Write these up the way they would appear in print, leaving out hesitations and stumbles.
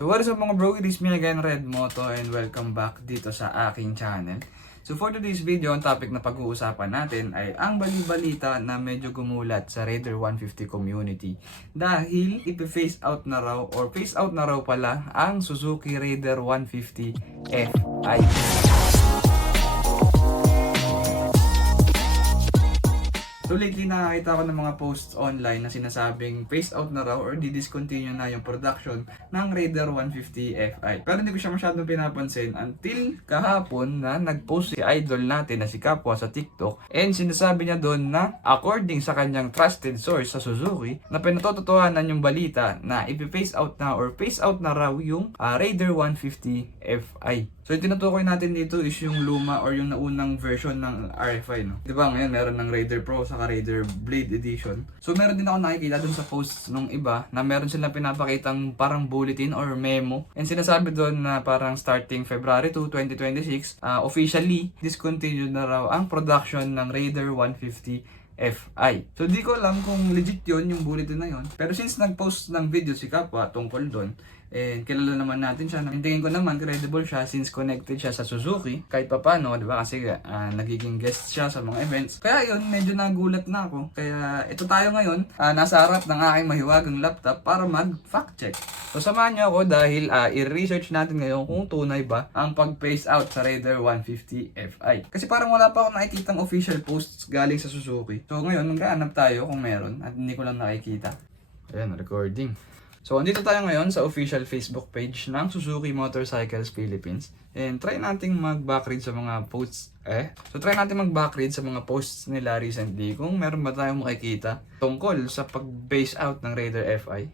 So what is up mga bro, it is me again, Red Moto, and welcome back dito sa aking channel. So for today's video, ang topic na pag-uusapan natin ay ang bali-balita na medyo gumulat sa Raider 150 community. Dahil ipi-phase out na raw or phase out na raw pala ang Suzuki Raider 150 Fi. So lately nakakita ko ng mga posts online na sinasabing phase out na raw or di-discontinue na yung production ng Raider 150 Fi. Pero hindi ko siya masyadong pinapansin until kahapon na nag-post si idol natin na si Kapwa sa TikTok, and sinasabi niya doon na according sa kanyang trusted source sa Suzuki na pinatototohanan yung balita na ipi-phase out na or phase out na raw yung Raider 150 Fi. So yung tinutukoy natin dito is yung luma or yung naunang version ng RFI, no? Diba ngayon meron ng Raider Pro sa Raider Blade Edition. So meron din ako nakikita dun sa posts nung iba na meron silang pinapakitang parang bulletin or memo. And sinasabi doon na parang starting February 2, 2026, officially discontinued na raw ang production ng Raider 150 Fi. So di ko alam kung legit yun yung bulletin na yun. Pero since nag-post ng video si Kapwa tungkol doon, and kilala naman natin siya. Tingin ko naman credible siya since connected siya sa Suzuki kahit papano, di ba? Kasi nagiging guest siya sa mga events. Kaya yun, medyo nagulat na ako. Kaya ito tayo ngayon, nasa harap ng aking mahiwagang laptop para mag-fact check. So samahan niyo ako dahil i-research natin ngayon kung tunay ba ang pag-phase out sa Raider 150 Fi. Kasi parang wala pa ako nakikitang official posts galing sa Suzuki. So ngayon, maghahanap tayo kung meron at hindi ko lang nakikita. Ayan, recording. So, andito tayo ngayon sa official Facebook page ng Suzuki Motorcycles Philippines. And try nating mag-backread sa mga posts. Try natin mag-backread sa mga posts nila recently kung meron ba tayong makikita tungkol sa pag-phase out ng Raider Fi.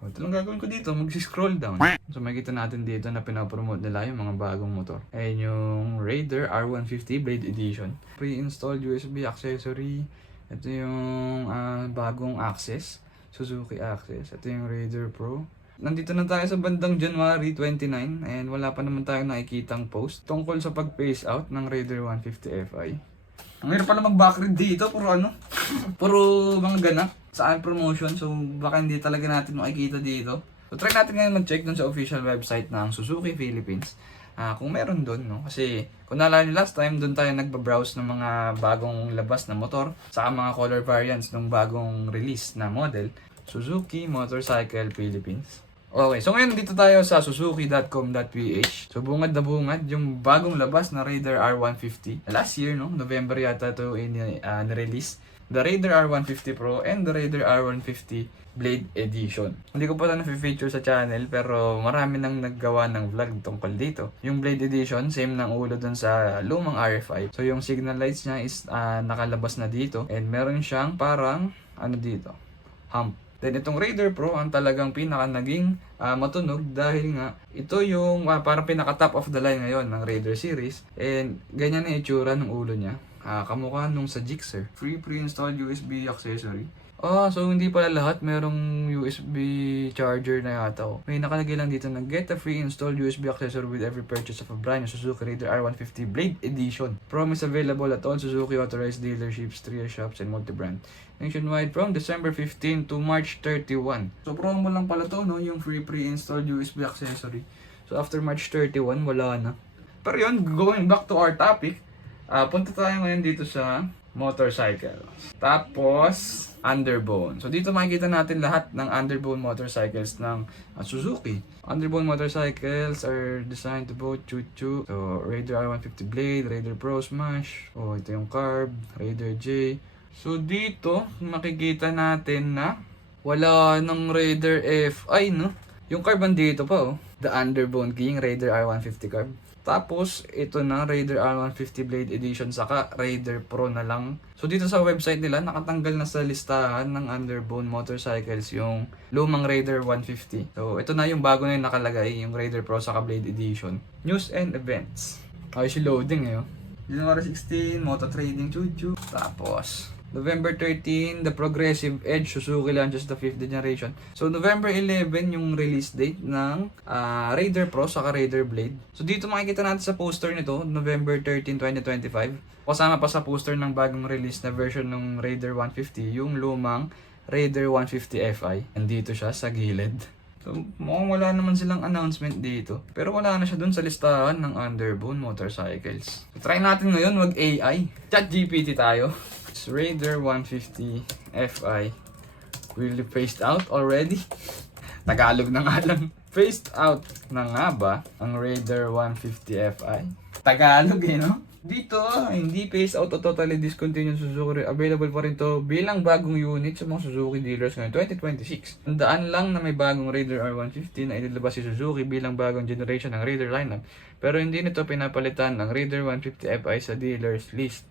Ito lang gagawin ko dito, mag-scroll down. So, makikita natin dito na pinapromote nila yung mga bagong motor. Ayun yung Raider R150 Blade Edition. Pre-installed USB accessory. Ito yung bagong access. Suzuki Access. Ito yung Raider Pro. Nandito na tayo sa bandang January 29 and wala pa naman tayong nakikitang post tungkol sa pag-phase out ng Raider 150 Fi. Ang hirap pala mag-backread dito, puro puro mga ganap sa promotion, so baka hindi talaga natin makikita dito. So try natin ngayon mag-check dun sa official website ng Suzuki Philippines. Kung meron doon, no? Kasi kung naalala niyo last time, doon tayo nagbabrowse ng mga bagong labas na motor, saka mga color variants ng bagong release na model, Suzuki Motorcycle Philippines. Okay, so ngayon dito tayo sa suzuki.com.ph. So bungad na bungad yung bagong labas na Raider R150. Last year, no? November yata ito na-release. The Raider R150 Pro and the Raider R150 Blade Edition. Hindi ko pa ito na-feature sa channel pero marami nang naggawa ng vlog tungkol dito. Yung Blade Edition, same ng ulo dun sa lumang RFI. So yung signal lights niya is nakalabas na dito and meron siyang parang dito, hump. Then itong Raider Pro ang talagang pinaka naging matunog dahil nga ito yung parang pinaka top of the line ngayon ng Raider series and ganyan na itsura ng ulo niya. Kamukha nung sa Gixxer. Free pre-installed USB accessory. So hindi pala lahat merong USB charger na yata. May nakalagay lang dito na get a free installed USB accessory with every purchase of a brand new Suzuki Raider R150 Blade Edition. Promise available at all Suzuki authorized dealerships, Tria shops, and multi-brand nationwide from December 15 to March 31. So promo lang pala to, no? Yung free pre-installed USB accessory. So after March 31, wala na. Pero yun, going back to our topic, punta tayo ngayon dito sa motorcycle. Tapos, underbone. So dito makikita natin lahat ng underbone motorcycles ng Suzuki. Underbone motorcycles are designed to both choo-choo. So Raider R150 Blade, Raider Pro Smash. Ito yung Carb, Raider J. So dito makikita natin na wala ng Raider Fi, no? Yung Carb dito pa, The Underbone King Raider R150 Carb. Tapos, ito na, Raider R150 Blade Edition, saka Raider Pro na lang. So, dito sa website nila, nakatanggal na sa listahan ng underbone motorcycles yung lumang Raider 150. So, ito na yung bago na yung nakalagay, yung Raider Pro saka Blade Edition. News and events. Ayos yung loading January 16, Moto Trading Chuchu. Tapos, November 13, the Progressive Edge Suzuki launches the 5th generation. So, November 11 yung release date ng Raider Pro saka Raider Blade. So, dito makikita natin sa poster nito, November 13, 2025. Kasama pa sa poster ng bagong release na version ng Raider 150, yung lumang Raider 150 Fi. Nandito siya sa gilid. So, mukhang wala naman silang announcement dito. Pero wala na siya dun sa listahan ng Underbone Motorcycles. Try natin ngayon mag AI. ChatGPT tayo. It's Raider 150 Fi. Will you phased out already? Tagalog na nga lang. Phased out na nga ba ang Raider 150 Fi? Tagalog no? Dito, hindi phase out o totally discontinued Suzuki. Available pa rin to bilang bagong unit sa mga Suzuki dealers ngayon 2026. Tandaan lang na may bagong Raider R150 na ililabas si Suzuki bilang bagong generation ng Raider lineup. Pero hindi nito pinapalitan ng Raider 150 Fi sa dealers list.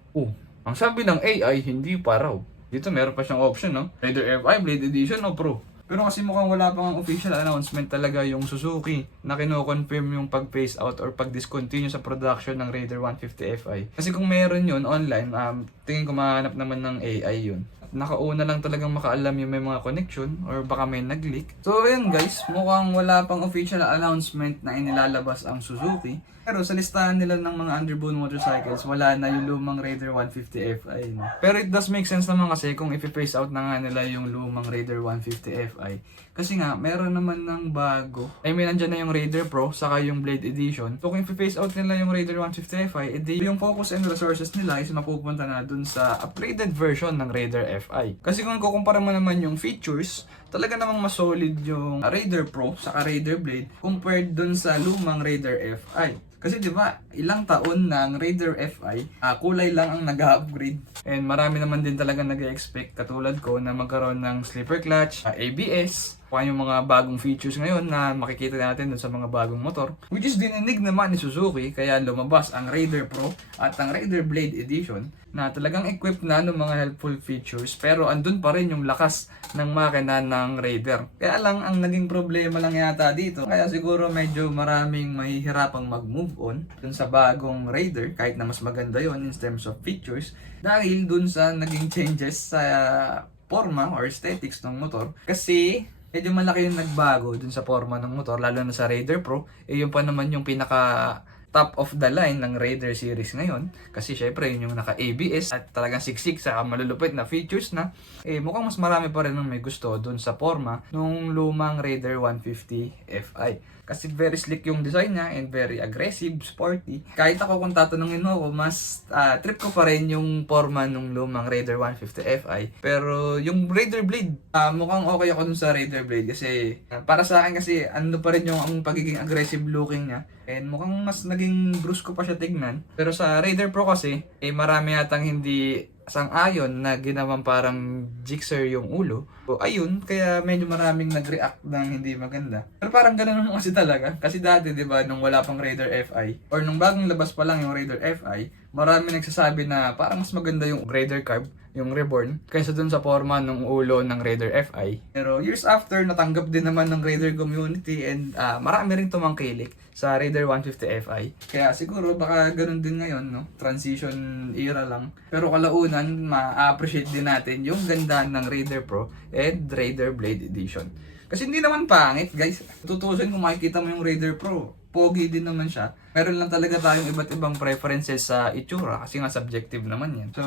Ang sabi ng AI, hindi pa raw. Dito meron pa siyang option, no? Raider Fi Blade Edition o Pro. Pero kasi mukhang wala pang official announcement talaga yung Suzuki na kino-confirm yung pag-phase out or pag-discontinue sa production ng Raider 150 Fi. Kasi kung meron yun online, tingin ko mahanap naman ng AI yun. Nakauna lang talagang makaalam yung may mga connection or baka may nag-leak. So ayun guys, mukhang wala pang official announcement na inilalabas ang Suzuki. Pero sa listahan nila ng mga Underbone Motorcycles, wala na yung lumang Raider 150 Fi. No? Pero it does make sense naman kasi kung i-phase out na nga nila yung lumang Raider 150 Fi. Kasi nga, meron naman ng bago. I mean, andyan na yung Raider Pro, saka yung Blade Edition. So kung i-phase out nila yung Raider 150 Fi, edi yung focus and resources nila is mapupunta na dun sa upgraded version ng Raider Fi. Kasi kung kukumpara mo naman yung features, talaga namang mas solid yung Raider Pro saka Raider Blade compared dun sa lumang Raider Fi. Kasi 'di ba, ilang taon na ang Raider Fi, kulay lang ang nag-upgrade. And marami naman din talaga nag-expect katulad ko na magkaroon ng slipper clutch, ABS, kung yung mga bagong features ngayon na makikita natin dun sa mga bagong motor. Which is dininig naman ni Suzuki kaya lumabas ang Raider Pro at ang Raider Blade Edition na talagang equipped na ng mga helpful features pero andun pa rin yung lakas ng makina ng Raider. Kaya lang ang naging problema lang yata dito kaya siguro medyo maraming mahihirapang mag-move on dun sa bagong Raider kahit na mas maganda yon in terms of features dahil dun sa naging changes sa forma or aesthetics ng motor kasi medyo malaki yung nagbago dun sa forma ng motor lalo na sa Raider Pro yun pa naman yung pinaka top of the line ng Raider series ngayon kasi syempre yun yung naka ABS at talagang siksik sa malulupit na features na mukhang mas marami pa rin ang may gusto dun sa forma nung lumang Raider 150 Fi kasi very slick yung design niya and very aggressive, sporty. Kahit ako kung tatanungin mo ako, mas trip ko pa rin yung forma nung lumang Raider 150 Fi. Pero yung Raider Blade, mukhang okay ako dun sa Raider Blade kasi para sa akin kasi ano pa rin yung ang pagiging aggressive looking niya. And mukhang mas naging brusco pa siya tignan. Pero sa Raider Pro kasi, marami yatang hindi sang-ayon na ginawang parang jigsaw yung ulo. So, ayun, kaya medyo maraming nag-react ng hindi maganda. Pero parang ganun naman kasi talaga. Kasi dati, di ba, nung wala pang Raider Fi, or nung bagong labas pa lang yung Raider Fi, marami nagsasabi na parang mas maganda yung Raider Carb, yung Reborn, kaysa dun sa forma ng ulo ng Raider Fi. Pero years after, natanggap din naman ng Raider community and marami rin tumangkilik sa Raider 150 Fi. Kaya siguro baka ganun din ngayon, no? Transition era lang. Pero kalaunan, ma-appreciate din natin yung ganda ng Raider Pro and Raider Blade Edition. Kasi hindi naman pangit, guys. Tutusin kung makikita mo yung Raider Pro, pogi din naman siya. Meron lang talaga tayong iba't ibang preferences sa itsura kasi nga subjective naman yan. So,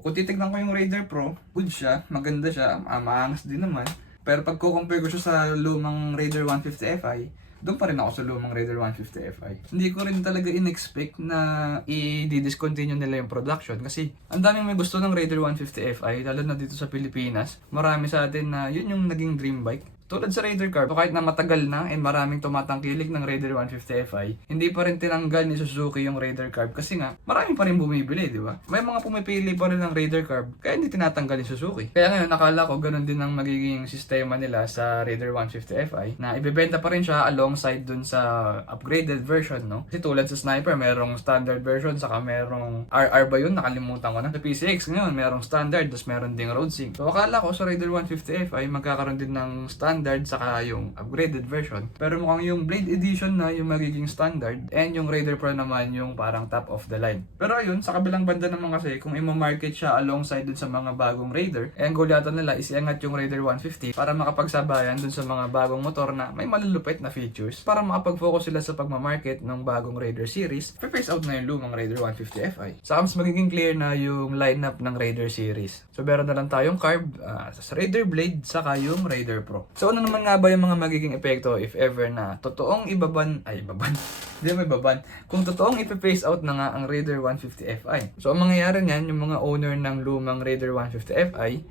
kung titignan ko yung Raider Pro, good siya, maganda siya, maangas din naman. Pero pag ko-compare ko siya sa lumang Raider 150 Fi, doon pa rin ako sa lumang Raider 150 Fi. Hindi ko rin talaga in-expect na i-discontinue nila yung production kasi ang daming may gusto ng Raider 150 Fi, lalo na dito sa Pilipinas. Marami sa atin na yun yung naging dream bike. Tulad sa Raider Carb, kahit na matagal na and maraming tumatangkilik ng Raider 150 Fi, hindi pa rin tinanggal ni Suzuki yung Raider Carb kasi nga, marami pa rin bumibili, di ba? May mga pumipili pa rin ng Raider Carb, kaya hindi tinatanggal ni Suzuki. Kaya ngayon, nakala ko ganun din ang magiging sistema nila sa Raider 150 Fi, na ibebenta pa rin siya alongside dun sa upgraded version, no? Kasi tulad sa Sniper, merong standard version, saka merong RR ba yun? Nakalimutan ko na. Sa PCX ngayon, merong standard, tapos meron ding road sync. So, akala ko sa Raider 150 Fi, magkakaroon din ng standard saka yung upgraded version. Pero mukhang yung Blade Edition na yung magiging standard and yung Raider Pro naman yung parang top of the line. Pero ayun, sa kabilang banda naman kasi kung i-market siya alongside dun sa mga bagong Raider, ang goal yata nila is iangat yung Raider 150 para makapagsabayan dun sa mga bagong motor na may malulupit na features para makapag-focus sila sa pagmamarket ng bagong Raider series. Face out na yung lumang Raider 150 Fi. Saka mas magiging clear na yung lineup ng Raider series. So meron na lang tayong Carb, sa Raider Blade, saka yung Raider Pro. So So ano naman nga ba yung mga magiging epekto if ever na totoong hindi may baban. Kung totoong ipe-phase out na nga ang Raider 150 Fi. So ang mangyayari niyan, yung mga owner ng lumang Raider 150 Fi,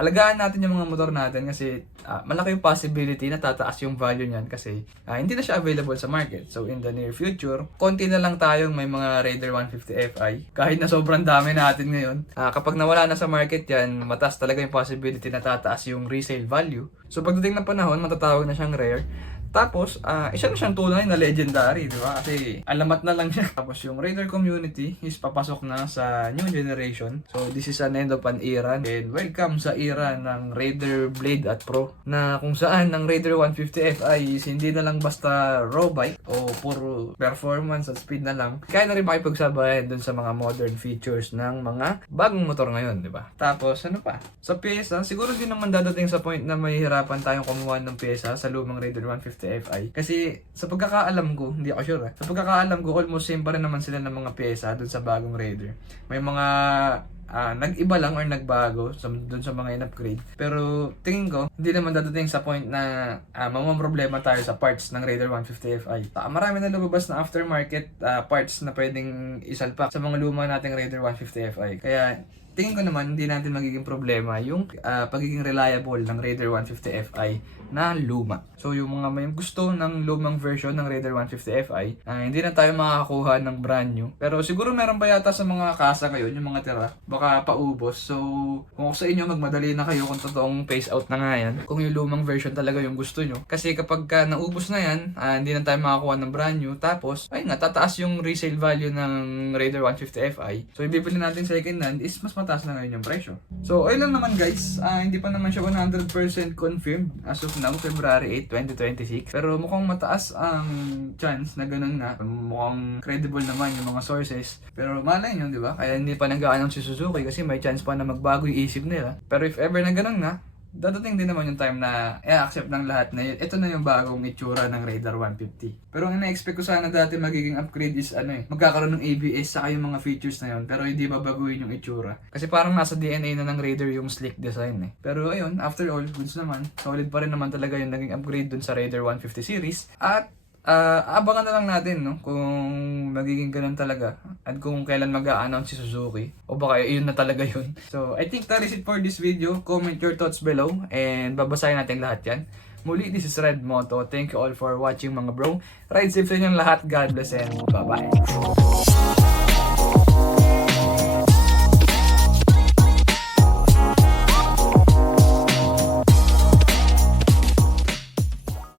alagaan natin yung mga motor natin kasi malaki yung possibility na tataas yung value niyan kasi hindi na siya available sa market. So in the near future, konti na lang tayong may mga Raider 150 Fi. Kahit na sobrang dami natin ngayon, kapag nawala na sa market yan, mataas talaga yung possibility na tataas yung resale value. So pagdating ng panahon, matatawag na siyang rare. Tapos, isa na siyang tunay na legendary, di ba? Kasi alamat na lang siya. Tapos yung Raider community is papasok na sa new generation. So this is an end of an era. And welcome sa era ng Raider Blade at Pro. Na kung saan ang Raider 150 Fi is hindi na lang basta raw bike o puro performance at speed na lang. Kaya na rin makipagsabayan dun sa mga modern features ng mga bagong motor ngayon, di ba? Tapos, ano pa? Sa pyesa, siguro din naman dadating sa point na mahihirapan tayong kumuha ng pyesa sa lumang Raider 150 Fi. Kasi sa pagkakaalam ko, hindi ako sure sa pagkakaalam ko, almost same pa rin naman sila ng mga pyesa dun sa bagong Raider. May mga nag-iba lang or nagbago dun sa mga in-upgrade. Pero tingin ko, hindi naman dadating sa point na problema tayo sa parts ng Raider 150 Fi. Marami na lumabas na aftermarket parts na pwedeng isalpak sa mga luma nating Raider 150 Fi. Kaya tingin ko naman hindi natin magiging problema yung pagiging reliable ng Raider 150 Fi na luma. So yung mga may gusto ng lumang version ng Raider 150 Fi, hindi na tayo makakakuha ng brand new. Pero siguro meron pa yata sa mga kasa ngayon, yung mga tira, baka paubos. So kung sa inyo, magmadali na kayo kung totoong phase out na nga yan. Kung yung lumang version talaga yung gusto nyo. Kasi kapag naubos na yan, hindi na tayo makakuha ng brand new. Tapos, ayun nga, tataas yung resale value ng Raider 150 Fi. So ibibili natin second hand is mas mataas na ngayon yung presyo. So ayun lang naman guys, hindi pa naman siya 100% confirmed as of now, February 8, 2026. Pero mukhang mataas ang chance na ganun na. Mukhang credible naman yung mga sources. Pero malay nyo, di ba? Kaya hindi pa nag-a-announce si Suzuki kasi may chance pa na magbago yung isip nila. Pero if ever na ganun na, dadating din naman yung time na i-accept ng lahat na ito na yung bagong itsura ng Raider 150. Pero ang na-expect ko sana dati magiging upgrade is magkakaroon ng ABS saka yung mga features na yun. Pero hindi babaguhin yung itsura. Kasi parang nasa DNA na ng Raider yung sleek design Pero ayun, after all, goods naman. Solid pa rin naman talaga yung naging upgrade dun sa Raider 150 series. At abangan na lang natin kung magiging ganun talaga at kung kailan mag-a-announce si Suzuki o baka yun na talaga yun. So I think that is it for this video. Comment your thoughts below and babasahin natin lahat yan. Muli, this is Red Moto. Thank you all for watching mga bro. Ride safe sa inyong lahat. God bless and bye bye.